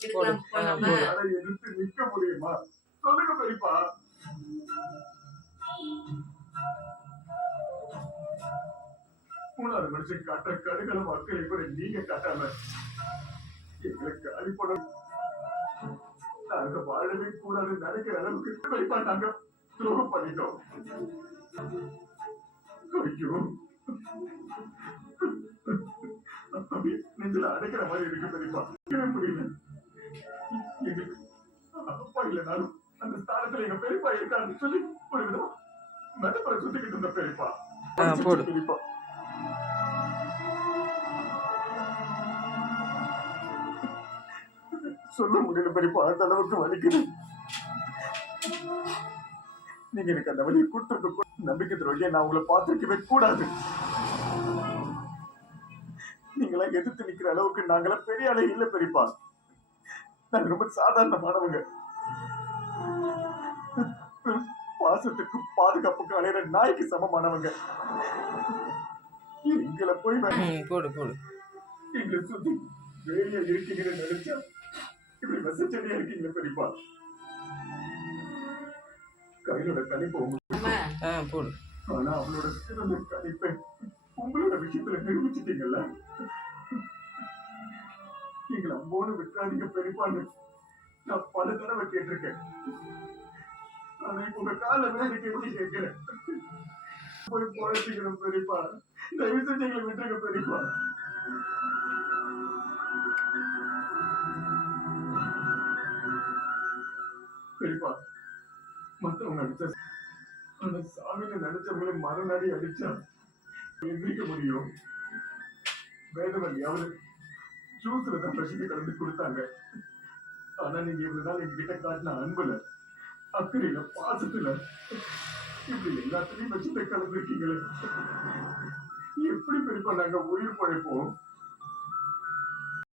போடு. எடுக்கலாம் போடு. அதை எதிர்த்து நிக்க முடியுமா? சொல்லுங்க பெரியப்பா. மூணாவது மனுஷன் காட்டுற கடுகள மக்களை கூட நீங்க காட்டாம எங்களை காலி பண்ண நாங்க வாழவே கூடாது நினைக்கிற அளவுக்கு பெரியப்பா நாங்க துரோகம் பண்ணிட்டோம். ஐயோ, நெஞ்சில அடைக்கிற மாதிரி இருக்கு பெரியப்பா. முடியல. எங்களுக்கு அப்பா இல்லைனாலும் அந்த ஸ்தானத்துல எங்க பெரியப்பா இருக்கான்னு சொல்லி ஒரு விதமா மெதப்பரை சுத்திக்கிட்டு இருந்த பெரியப்பா. போடு. பெரியப்பா சொல்ல முடியல பெரியப்பா, அந்த அளவுக்கு வலிக்குது. நீங்க எனக்கு அந்த வழியை கொடுத்துருக்க நம்பிக்கை துரோகியா நான் உங்களை பார்த்திருக்கவே கூடாது. நீங்களா எதிர்த்து நிக்கிற அளவுக்கு நாங்களாம் பெரிய ஆளே இல்ல பெரியப்பா. நாங்க ரொம்ப சாதாரணமானவங்க. பாசத்துக்கு பாதுகாப்புக்கு அலையிற நாய்க்கு சமமானவங்க. எங்களை போய் போடு போடு. எங்களை சுத்தி வேலையா இருக்கீங்கன்னு நினைச்சா இப்படி வசச்சனையா இருக்கீங்க பெரியப்பா. கையிலோட கணிப்பு போடு. ஆனா அவளோட சிறந்த கணிப்பை உங்களோட விஷயத்துல நிரூபிச்சிட்டீங்கல்ல. எங்களை அம்போன்னு விட்டுறாதீங்க பெரியப்பான்னு நான் பல தடவை கேட்டிருக்கேன். ஆனா இப்ப உங்க கால வேலைக்கு எப்படி கேட்கிறேன். போய் பொழைச்சிக்கிறோம் பெரியப்பா, தயவு செஞ்சு எங்களை விட்டுருங்க பெரியப்பா. பெரியப்பா, மத்தவங்க அடிச்சா ஆனா சாமின்னு நினைச்சவங்களே மறுநாடி அடிச்சா எந்திரிக்க முடியும். வேதவல்லியாவது ஜூஸ்ல தான் பிரச்சனை கலந்து கொடுத்தாங்க. ஆனா நீங்க இவ்வளவு நாள் எங்க கிட்ட காட்டின அன்புல, அக்கறையில, பாசத்துல இப்படி எல்லாத்துலயும் விஷத்தை கலந்துருக்கீங்களே. எப்படி பெரியப்பா நாங்க உயிர் பழைப்போம்?